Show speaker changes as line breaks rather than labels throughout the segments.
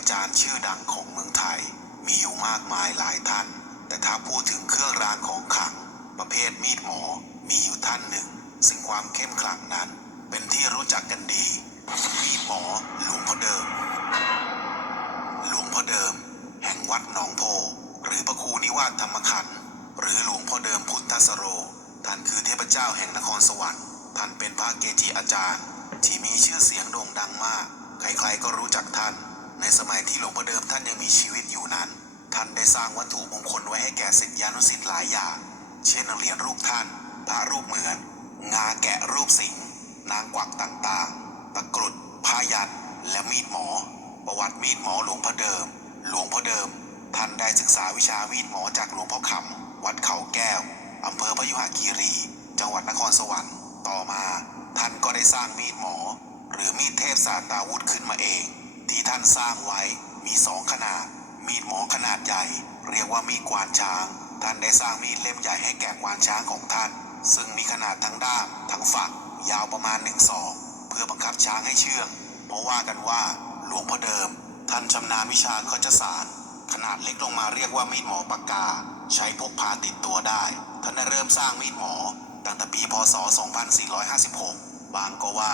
อาจารย์ชื่อดังของเมืองไทย มีอยู่มากมายหลายท่าน แต่ถ้าพูดถึงเครื่องรางของขลัง ประเภทมีดหมอ มีอยู่ท่านหนึ่ง ซึ่งความเข้มขลังนั้น เป็นที่รู้จักกันดี มีดหมอหลวงพ่อเดิม หลวงพ่อเดิม แห่งวัดหนองโพ หรือพระครูนิวาสธรรมขันหรือหลวงพ่อเดิมพุทธสโร ท่านคือเทพเจ้าแห่งนครสวรรค์ ท่านเป็นพระเกจิอาจารย์ ที่มีชื่อเสียงโด่งดังมาก ใครๆก็รู้จักท่าน ในสมัยที่หลวงพ่อเดิมท่านยังมีชีวิตอยู่นั้น ท่านได้สร้างวัตถุมงคลไว้ให้แก่ศิษยานุศิษย์หลายอย่าง เช่นเหรียญรูปท่านพระรูปเหมือน งาแกะรูปสิงห์นางกวักต่างๆ ตะกรุดพายันและมีดหมอ ประวัติมีดหมอหลวงพ่อเดิม หลวงพ่อเดิม ท่านได้ศึกษาวิชามีดหมอจากหลวงพ่อขำวัดเขาแก้วอำเภอพยุหคีรี จังหวัดนครสวรรค์ ต่อมา ท่านก็ได้สร้างมีดหมอ หรือมีดเทพศาสตราวุธขึ้นมาเอง ที่ท่านสร้างไว้มีสองขนาด มีดหมอขนาดใหญ่ เรียกว่ามีดกวานช้าง ท่านได้สร้างมีดเล่มใหญ่ให้แก่กวานช้างของท่าน ซึ่งมีขนาดทั้งด้ามทั้งฝัก ยาวประมาณหนึ่งศอกเพื่อบังคับช้างให้เชื่อง เพราะว่ากันว่าหลวงพ่อเดิม ท่านชำนาญวิชาโคชศาสตร์ขนาดเล็กลงมาเรียกว่ามีดหมอปากกา ใช้พกพาติดตัวได้ ท่านได้เริ่มสร้างมีดหมอ ตั้งแต่ปีพศ 2456 บางก็ว่า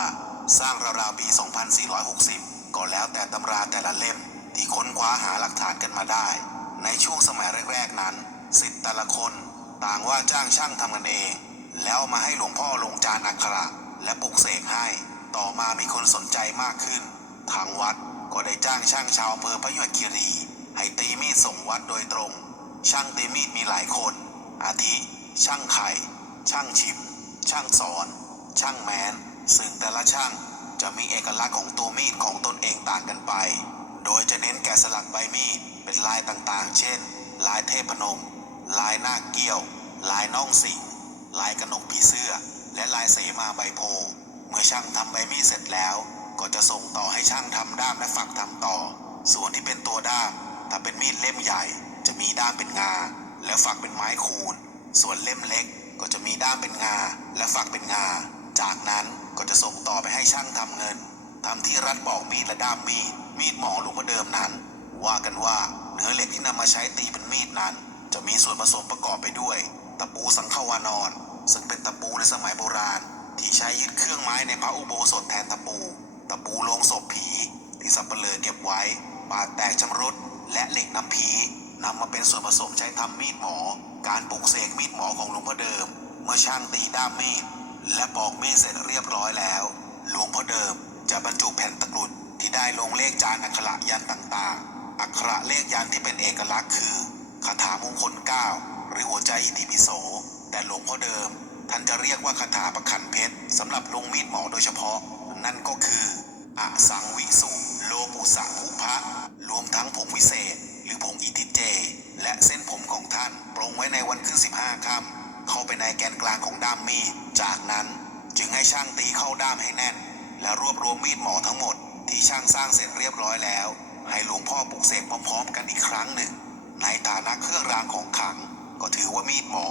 สร้างราวๆปี 2460 ก็แล้วแต่ตำราแต่ละเล่มที่ค้นคว้าหาหลักฐานกันมาได้ ในช่วงสมัยแรกๆนั้นสิทธิ์แต่ละคนต่างว่าจ้างช่างทำกันเอง แล้วมาให้หลวงพ่อลงจานอักขระ และปลุกเสกให้ ต่อมามีคนสนใจมากขึ้น ทางวัดก็ได้จ้างช่างชาวอำเภอพยุหคีรี ให้ตีมีดส่งวัดโดยตรง ช่างตีมีดมีหลายคน อาทิ ช่างไข่ ช่างชิม ช่างสอน ช่างแมน ซึ่งแต่ละช่าง จะมีเอกลักษณ์ของตัวมีดของตนเองต่างกันไป โดยจะเน้นแกะสลักใบมีดเป็นลายต่างๆ เช่น ลายเทพนม ลายนาคเกี้ยว ลายน่องสิงลายกระหนกผีเสื้อ และลายเสมาใบโพ เมื่อช่างทำใบมีดเสร็จแล้ว ก็จะส่งต่อให้ช่างทำด้ามและฝักทำต่อ ส่วนที่เป็นตัวด้ามถ้าเป็นมีดเล่มใหญ่ จะมีด้ามเป็นงา และฝักเป็นไม้คูน ส่วนเล่มเล็กก็จะมีด้ามเป็นงา และฝักเป็นงา จากนั้น ก็จะส่งต่อไปให้ช่างทำเงินทำที่รัดบอกมีดและด้ามมีด มีดหมอหลวงพ่อเดิมนั้น ว่ากันว่าเนื้อเหล็กที่นำมาใช้ตีเป็นมีดนั้น จะมีส่วนผสมประกอบไปด้วย ตะปูสังขวานอน ซึ่งเป็นตะปูในสมัยโบราณ ที่ใช้ยึดเครื่องไม้ในพระอุโบสถแทนตะปู ตะปูโลงศพผี ที่สับเปลือเก็บไว้บาดแตกชำรุดและเหล็กน้ำผีนำมาเป็นส่วนผสมใช้ทำมีดหมอ การปลุกเสกมีดหมอของหลวงพ่อเดิม เมื่อช่างตีด้ามมีด และปอกมีดเสร็จเรียบร้อยแล้ว หลวงพ่อเดิมจะบรรจุแผ่นตะกรุดที่ได้ลงเลขจานอักขระยันต่างๆ อักขระเลขยันที่เป็นเอกลักษณ์คือคาถามงคลเก้าหรือหัวใจอิติปิโส แต่หลวงพ่อเดิม ท่านจะเรียกว่าคาถาประคันเพชรสำหรับลงมีดหมอโดยเฉพาะ นั่นก็คืออสังวิสุโลปุสะภุพะรวมทั้งผงวิเศษ หรือผงอิทิเจ และเส้นผมของท่านปรงไว้ในวันขึ้น 15ค่ำ เข้าไปในแกนกลางของด้ามมีด จากนั้นจึงให้ช่างตีเข้าด้ามให้แน่น และรวบรวมมีดหมอทั้งหมด ที่ช่างสร้างเสร็จเรียบร้อยแล้ว ให้หลวงพ่อปลุกเสกพร้อมๆ กันอีกครั้งหนึ่ง ในฐานะเครื่องรางของขลัง ก็ถือว่ามีดหมอ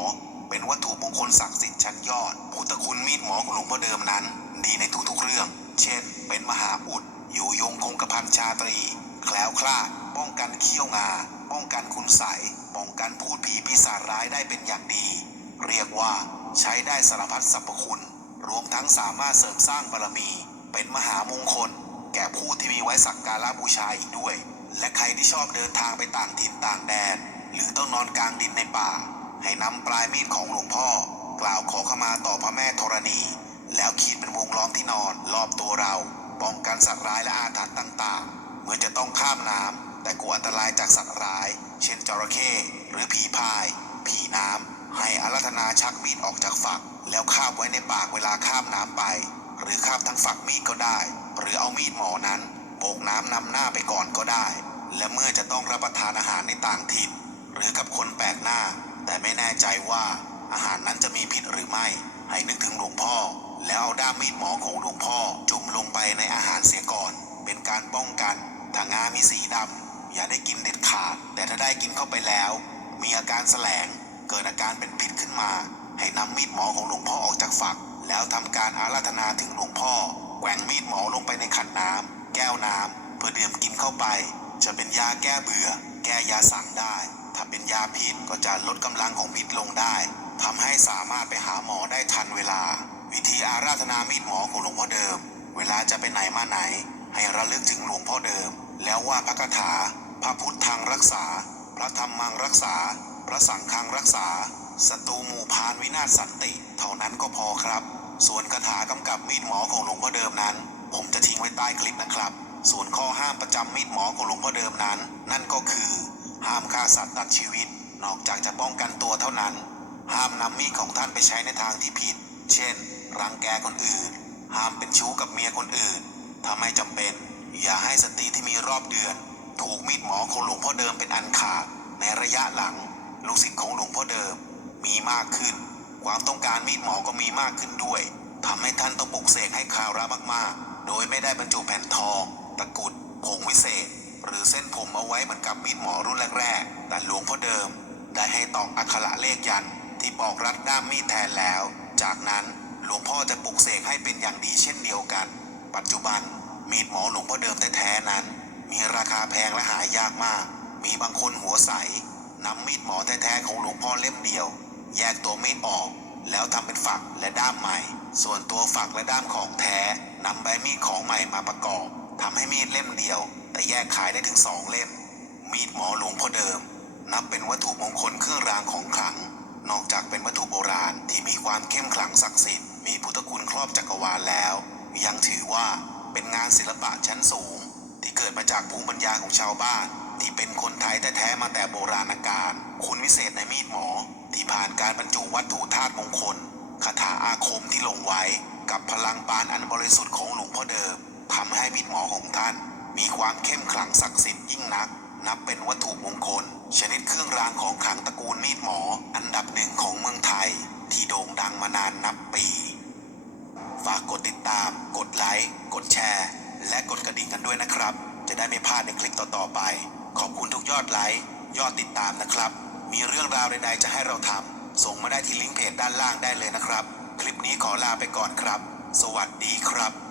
เป็นวัตถุมงคลศักดิ์สิทธิ์ชั้นยอดพุทธคุณมีดหมอของหลวงพ่อเดิมนั้น ดีในทุกๆเรื่อง เช่น เป็นมหาอุดอยู่ยงคงกระพันชาตรี แคล้วคลาดป้องกันเขี้ยวงา ป้องกันคุณใสป้องกันพูดผีปีศาจร้ายได้เป็นอย่างดี เรียกว่าใช้ได้สารพัดสรรพคุณ รวมทั้งสามารถเสริมสร้างบารมี เป็นมหามงคล แก่ผู้ที่มีไว้สักการะบูชาอีกด้วย และใครที่ชอบเดินทางไปต่างถิ่นต่างแดน หรือต้องนอนกลางดินในป่า ให้นำปลายมีดของหลวงพ่อ กล่าวขอขมาต่อพระแม่ธรณี แล้วขีดเป็นวงล้อมที่นอนรอบตัวเรา ป้องกันสัตว์ร้ายและอาถรรพ์ต่างๆเมื่อจะต้องข้ามน้ำแต่กลัวอันตรายจากสัตว์ร้าย เช่นจระเข้หรือผีพาย ผีน้ำ ให้อารัธนาชักมีดออกจากฝัก แล้วคาบไว้ในปากเวลาข้ามน้ำไป หรือคาบทั้งฝักมีดก็ได้ หรือเอามีดหมอนั้นโบกน้ำนำหน้าไปก่อนก็ได้ และเมื่อจะต้องรับประทานอาหารในต่างถิ่นหรือกับคนแปลกหน้า แต่ไม่แน่ใจว่าอาหารนั้นจะมีผิดหรือไม่ ให้นึกถึงหลวงพ่อ แล้วเอาด้ามมีดหมอของหลวงพ่อจุ่มลงไปในอาหารเสียก่อน เป็นการป้องกันถ้างามีสีดำอย่าได้กินเด็ดขาด แต่ถ้าได้กินเข้าไปแล้ว มีอาการแสลง เกิดอาการเป็นพิษขึ้นมา ให้นำมีดหมอของหลวงพ่อออกจากฝัก แล้วทำการอาราธนาถึงหลวงพ่อแกว่งมีดหมอลงไปในขันน้ำแก้วน้ำเพื่อดื่มกินเข้าไป จะเป็นยาแก้เบื่อ แก้ยาสั่งได้ ถ้าเป็นยาพิษก็จะลดกำลังของพิษลงได้ทำให้สามารถไปหาหมอได้ทันเวลา วิธีอาราธนามีดหมอของหลวงพ่อเดิม เวลาจะไปไหนมาไหน ให้ระลึกถึงหลวงพ่อเดิม แล้วว่าพระคาถาพระพุทธังรักษา พระธรรมังรักษา พระสังฆังรักษาศัตรูหมู่พานวินาศสันติ เท่านั้นก็พอครับ ส่วนคาถากำกับมีดหมอของหลวงพ่อเดิมนั้น ผมจะทิ้งไว้ใต้คลิปนะครับ ส่วนข้อห้ามประจำมีดหมอของหลวงพ่อเดิมนั้น นั่นก็คือ ห้ามฆ่าสัตว์ตัดชีวิต นอกจากจะป้องกันตัวเท่านั้น ห้ามนำมีดของท่านไปใช้ในทางที่ผิด เช่น รังแกคนอื่น ห้ามเป็นชู้กับเมียคนอื่นถ้าไม่จำเป็น อย่าให้สตรีที่มีรอบเดือน ถูกมีดหมอของหลวงพ่อเดิมเป็นอันขาดในระยะหลัง ลูกศิษย์ของหลวงพ่อเดิมมีมากขึ้น ความต้องการมีดหมอก็มีมากขึ้นด้วยทำให้ท่านต้องปลุกเสกให้คาวระมากๆ โดยไม่ได้บรรจุแผ่นทอง ตะกุดผงวิเศษ หรือเส้นผมเอาไว้เหมือนกับมีดหมอรุ่นแรกๆแต่หลวงพ่อเดิม ได้ให้ตอกอักขระเลขยันที่ปอกรัดด้ามมีดแทนแล้ว จากนั้นหลวงพ่อจะปลุกเสกให้เป็นอย่างดีเช่นเดียวกัน ปัจจุบันมีดหมอหลวงพ่อเดิมแท้ๆนั้น มีราคาแพงและหายากมาก มีบางคนหัวใสนำมีดหมอแท้ๆของหลวงพ่อเล่มเดียว แยกตัวมีดออก แล้วทำเป็นฝักและด้ามใหม่ ส่วนตัวฝักและด้ามของแท้นำใบมีดของใหม่มาประกอบทำให้มีดเล่มเดียว แต่แยกขายได้ถึงสองเล่ม มีดหมอหลวงพ่อเดิม นับเป็นวัตถุมงคลเครื่องรางของขลัง นอกจากเป็นวัตถุโบราณที่มีความเข้มขลังศักดิ์สิทธิ์มีพุทธคุณครอบจักรวาลแล้ว ยังถือว่าเป็นงานศิลปะชั้นสูง กิดมาจากภูมิปัญญาของชาวบ้าน ที่เป็นคนไทยแท้ๆมาแต่โบราณกาลคุณวิเศษในมีดหมอ ที่ผ่านการบรรจุวัตถุธาตุมงคลคาถาอาคมที่ลงไว้ กับพลังปานอันบริสุทธิ์ของหลวงพ่อเดิมทำให้มีดหมอของท่าน มีความเข้มขลังศักดิ์สิทธิ์ยิ่งนัก นับเป็นวัตถุมงคล ชนิดเครื่องรางของขลังตระกูลมีดหมอ อันดับหนึ่งของเมืองไทย ที่โด่งดังมานานนับปี ฝากกดติดตาม กดไลค์ กดแชร์ และกดกระดิ่งกันด้วยนะครับ จะได้ไม่พลาดในคลิปต่อๆไป ขอบคุณทุกยอดไลค์ยอดติดตามนะครับ มีเรื่องราวใดๆจะให้เราทำส่งมาได้ที่ลิงก์เพจด้านล่างได้เลยนะครับ คลิปนี้ขอลาไปก่อนครับ สวัสดีครับ